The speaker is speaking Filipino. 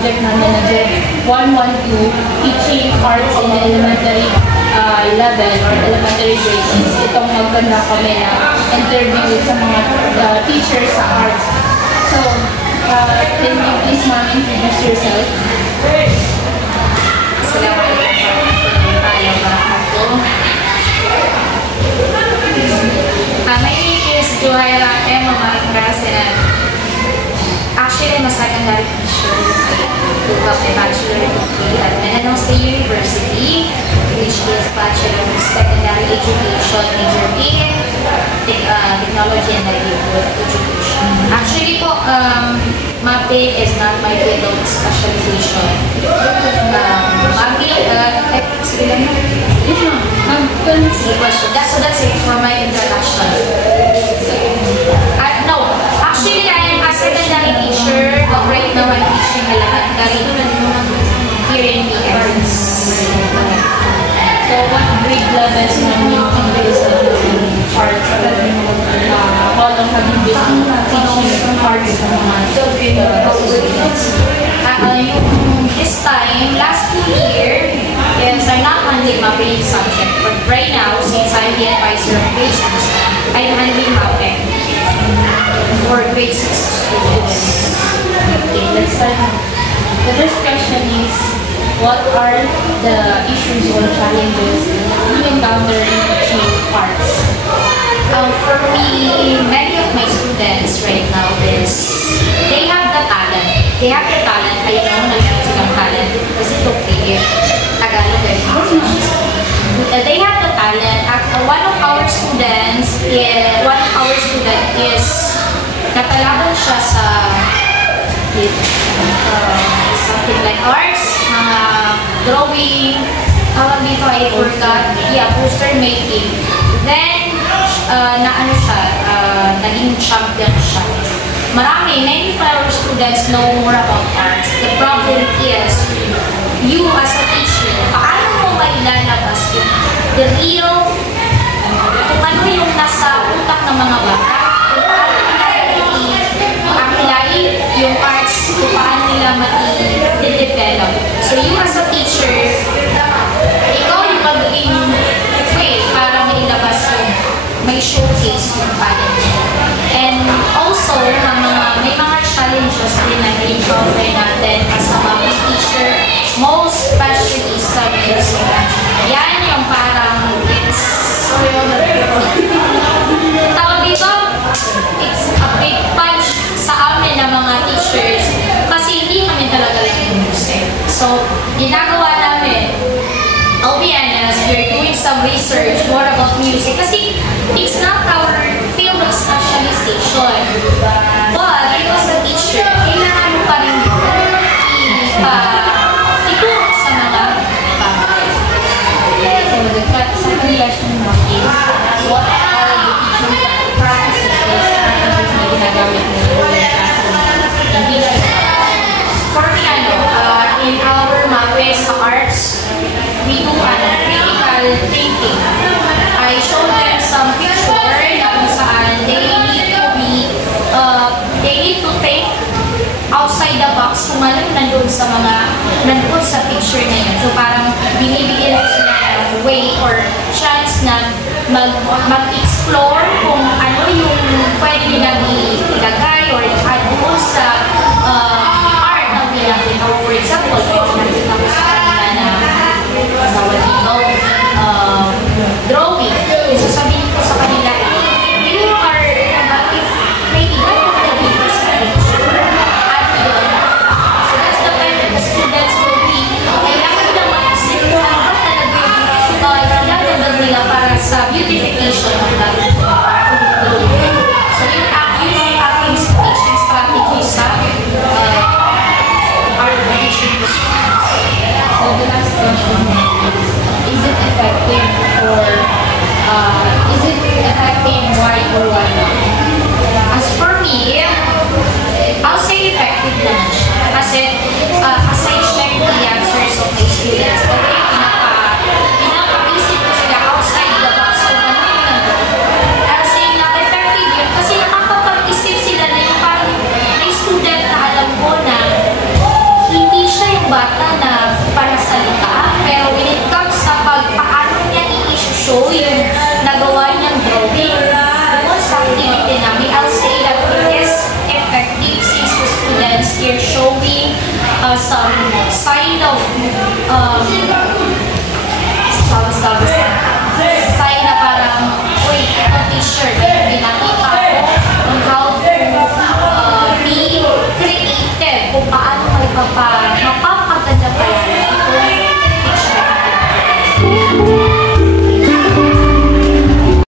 subject namin na grade 1, 1, 2, teaching arts in the elementary level or elementary grade is itong magkanda kami na interview sa mga teachers sa arts. So, can you please ma'am introduce yourself? Assalamualaikum warahmatullahi wabarakatuh. My name is Juhaira M. Amarcas and actually I'm a secondary teacher. I took up a bachelor degree at Menanong State University, which is Bachelor of Secondary Education, major in Technology and Livelihood Education. Actually po, MAPE is not my field of specialization. That's it for my introduction. No, actually I am a secondary teacher, but right now I'm teaching elementary here in PX. So, what grade levels naman yung English arts? How long have you been teaching arts sa mga students? This time, last 2 years, is I'm not handling my main subject, but right now, since I'm the advisor of grade 6, I'm handling MAPE for grade 6 students. Okay, let's start. The first question is, what are the issues or challenges you encounter in teaching arts? For me, many of my students right now is, they have the talent. They have the talent. I know na meron silang talent. Kasi ito okay if Tagalog ay they have the talent. One of our student is napalaban siya sa something like arts, mga drawing, tawag dito, I forgot, poster making. Then, naging champion siya. Many of our students know more about arts. The problem is, you as a teacher, paano mo ba ilalabas the real, kung ano yung nasa utak ng mga bata, kung paano nila i-apply yung arts, kung paano nila ma-develop. So you as a teacher, ikaw yung magiging way para mailabas yung may showcase yung talent mo. And also, may mga challenges din na i-encounter natin as a MAPE teacher, most especially sa music. Yan yung parang tawag dito, it's a big punch sa amin na mga teachers kasi hindi kami talaga lang yung music. So, ginagawa namin, I'll be honest, we're doing some research more about music kasi it's not our field of specialization. But, ito as a teacher, kailangan mo pa rin ituro sa mga bata. So, the second question mo is, what are the teaching practices or strategies na ginagamit mo in classroom? For me, in our MAPE sa arts, we do critical thinking. I show them some picture na kung saan they need to think outside the box kung ano nandun sa picture na yun. So parang binibigyan ko sila ng way or chance na mag-explore kung ano yung pwede nilang ilagay or ano sa art na nilang. For example,